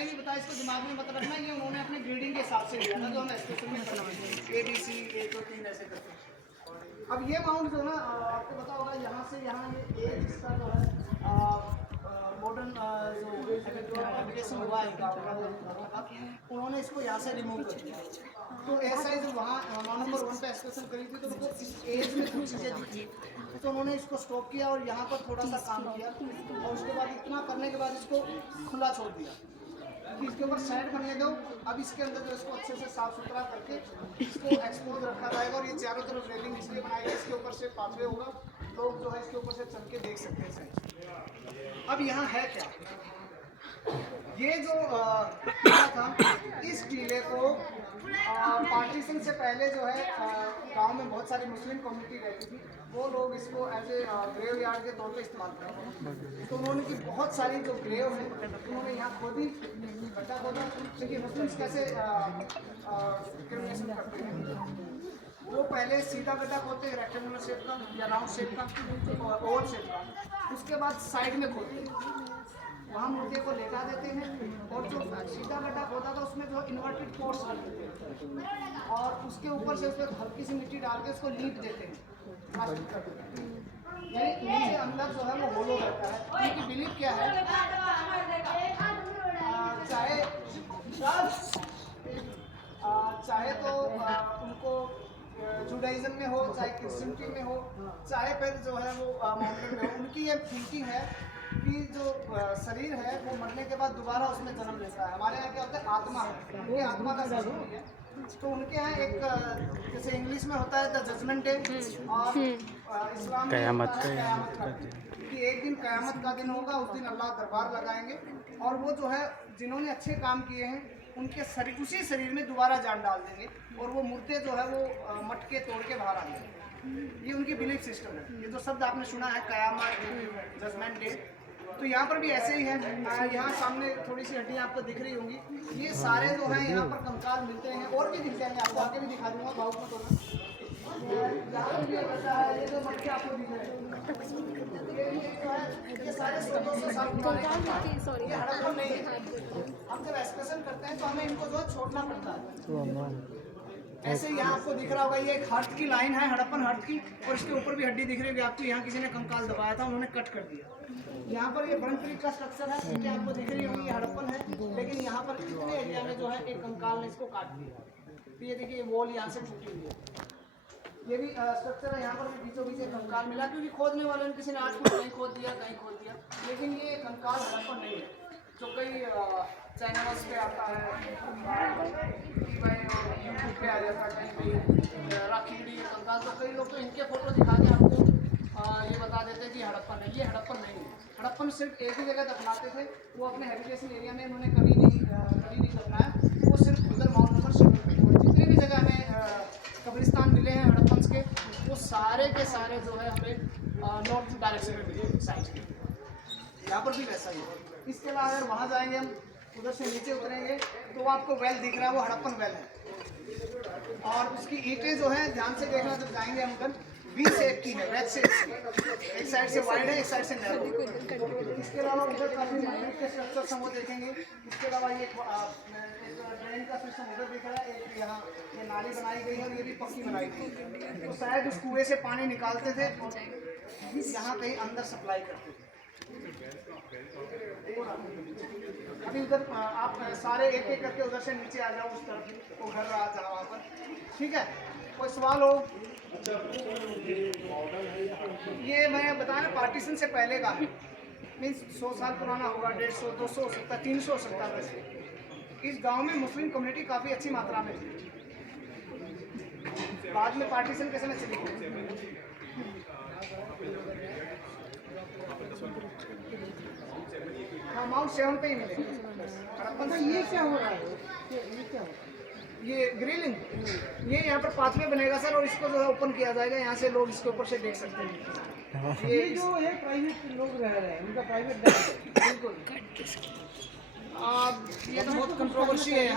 पहले भी बताया, इसको दिमाग में मत रखना, ये उन्होंने अपने ग्रेडिंग के हिसाब से लिया था जो हम एस्टिमेशन में करते हैं, ABC 1 2 3 ऐसे करते हैं। अब ये माउंट जो ना आपको पता होगा, यहाँ से यहाँ ये एज इसका जो है मॉडर्न जो एप्लीकेशन हुआ है इनका, उन्होंने इसको यहाँ से रिमूव कर दिया। तो ऐसा ही जो वहाँ नंबर 1 पे एक्सप्रेशन करी थी, तो उनको इस एज में कुछ चीज़ें दिखी, तो उन्होंने इसको स्टॉप किया और यहाँ पर थोड़ा सा काम किया, और उसके बाद इतना करने के बाद इसको खुला छोड़ दिया कि इसके ऊपर साइड बनने दो। अब इसके अंदर जो इसको अच्छे से साफ सुथरा करके इसको एक्सपोज रखा जाएगा, और ये चारों तरफ रेलिंग इसलिए बनाई गई, इसके ऊपर से पाथवे होगा, लोग जो है इसके ऊपर से चल के देख सकते हैं सही। अब यहाँ है क्या, ये जो किला था, इस किले को पार्टीशन से पहले जो है गांव में बहुत सारी मुस्लिम कम्युनिटी रहती थी, वो लोग इसको एज ए ग्रेव यार्ड के तौर पे इस्तेमाल करते हैं। तो उन्होंने की बहुत सारी जो ग्रेव है उन्होंने यहाँ खोदी, गड्ढा खोदा। देखिए मुस्लिम्स कैसे डिस्क्रिमिनेशन करते हैं, वो पहले सीधा गड्ढा खोदते हैं रेक्टेंगुलर शेप का या राउंड शेप का और ओवल शेप का, उसके बाद साइड में खोदते हैं, वहाँ मुर्गे को लेटा देते हैं, और जो सीधा गड्ढा खोदा था उसमें जो इन्वर्टेड पोर्ट्स रख देते हैं, और उसके ऊपर से उसमें हल्की सी मिट्टी डाल के उसको लीप देते हैं, यानी नीचे अंदर जो है वो होलो रहता है। उनकी बिलीव क्या है, चाहे तो उनको जुडाइज्म में हो, चाहे क्रिश्चियनिटी में हो, चाहे फिर जो है वो मोहम्मद में हो, उनकी ये थिंकिंग है कि जो शरीर है वो मरने के बाद दोबारा उसमें जन्म लेता है। हमारे यहाँ क्या होता है, आत्मा है, उनके आत्मा का जन्म है। तो उनके यहाँ एक जैसे इंग्लिश में होता है द जजमेंट डे, और इस्लाम में क़यामत होता है क़यामत का दिन, कि एक दिन क़यामत का दिन होगा, उस दिन अल्लाह दरबार लगाएंगे, और वो जो है जिन्होंने अच्छे काम किए हैं उनके शरीर, उसी शरीर में दोबारा जान डाल देंगे, और वो मुर्दे जो है वो मटके तोड़ के बाहर आएंगे। ये उनकी बिलीफ सिस्टम है। ये जो शब्द आपने सुना है क़यामत, जजमेंट डे, तो यहाँ पर भी ऐसे ही है। यहाँ सामने थोड़ी सी हड्डियाँ आपको दिख रही होंगी, ये सारे जो हैं यहाँ पर कंकाल मिलते हैं, और भी दिख जाएंगे, आपको आगे भी दिखा दूंगा, भाव को तो यहाँ पर भी बचा है, ये जो मटके आपको दिख रहे हैं, ये सारे शब्दों से साफ सॉरी, ये हड़प्पन नहीं है। हम जब एक्सप्रेशन करते हैं तो हमें इनको जो छोड़ना पड़ता है। ऐसे ही यहाँ आपको दिख रहा होगा, ये एक हार्ट की लाइन है, हड़प्पन हार्ट की, और इसके ऊपर भी हड्डी दिख रही होगी आपको, यहाँ किसी ने कंकाल दबाया था, उन्होंने कट कर दिया। यहाँ पर ये ब्रह्मपुरी का स्ट्रक्चर है, ये आपको दिख रही होगी, ये हड़प्पन है, लेकिन यहाँ पर इतने एरिया में जो है एक कंकाल ने इसको काट दिया। तो ये देखिए वॉल यहाँ से टूटी हुई है, ये भी स्ट्रक्चर है, यहाँ पर भी बीचों बीच कंकाल मिला, क्योंकि खोदने वाले ने किसी ने आज को कहीं खोद दिया, कहीं खोद दिया, लेकिन ये कंकाल हड़प्पन नहीं है, जो कई चैनल्स पे आता है, यूट्यूब पे आ जाता है, कहीं राखीड़ी कंकाल, तो कई लोग तो इनके फोटो दिखा के आपको ये बता देते हैं कि हड़प्पन है। ये हड़प्पन नहीं है। हड़प्पन सिर्फ एक ही जगह दफनाते थे, वो अपने हैबिटेशन एरिया में उन्होंने कभी नहीं दफनाया, वो सिर्फ उधर माउंट नंबर 7 पे। जितनी भी जगह हमें कब्रिस्तान मिले हैं हड़प्पन के, वो सारे के सारे जो है हमें नॉर्थ डायरेक्शन में मिले साइड के। यहाँ पर भी वैसा ही है। इसके अलावा अगर वहाँ जाएंगे हम, उधर से नीचे उतरेंगे तो आपको वेल दिख रहा है, वो हड़प्पन वेल है, और उसकी ईंटें जो है ध्यान से देखना जब जाएंगे हम उधर, वी शेप की है, वेज शेप की, एक साइड से वाइड है, एक साइड से नैरो। इसके अलावा उधर काफी माइनर के स्ट्रक्चर्स हम वो देखेंगे। इसके अलावा ये ड्रेन का सिस्टम उधर दिख रहा है, एक यहाँ ये नाली बनाई गई है, और ये भी पक्की बनाई गई है। तो शायद उस कुएं से पानी निकालते थे और यहाँ कहीं अंदर सप्लाई करते थे। अभी उधर आप सारे एक एक करके उधर से नीचे आ जाओ, उस तरफ वो घर रहा जहाँ वहाँ पर, ठीक है। कोई सवाल हो? ये मैं बताया ना, पार्टीशन से पहले का है, मीन्स 100 साल पुराना होगा, 150, 200 हो सकता है, 300 हो सकता है। वैसे इस गांव में मुस्लिम कम्युनिटी काफ़ी अच्छी मात्रा में थी, बाद में पार्टीशन के समय चली गई। हाँ, माउंट 7 पे ही मिले। ये क्या हो रहा है? ये क्या हो रहा है? ये ग्रिलिंग, ये यहाँ पर पाथवे बनेगा सर, और इसको जो है ओपन किया जाएगा, यहाँ से लोग इसके ऊपर से देख सकते हैं। ये जो है प्राइवेट लोग रह रहे हैं, उनका प्राइवेट बिल्कुल। ये तो बहुत कंट्रोवर्सी है।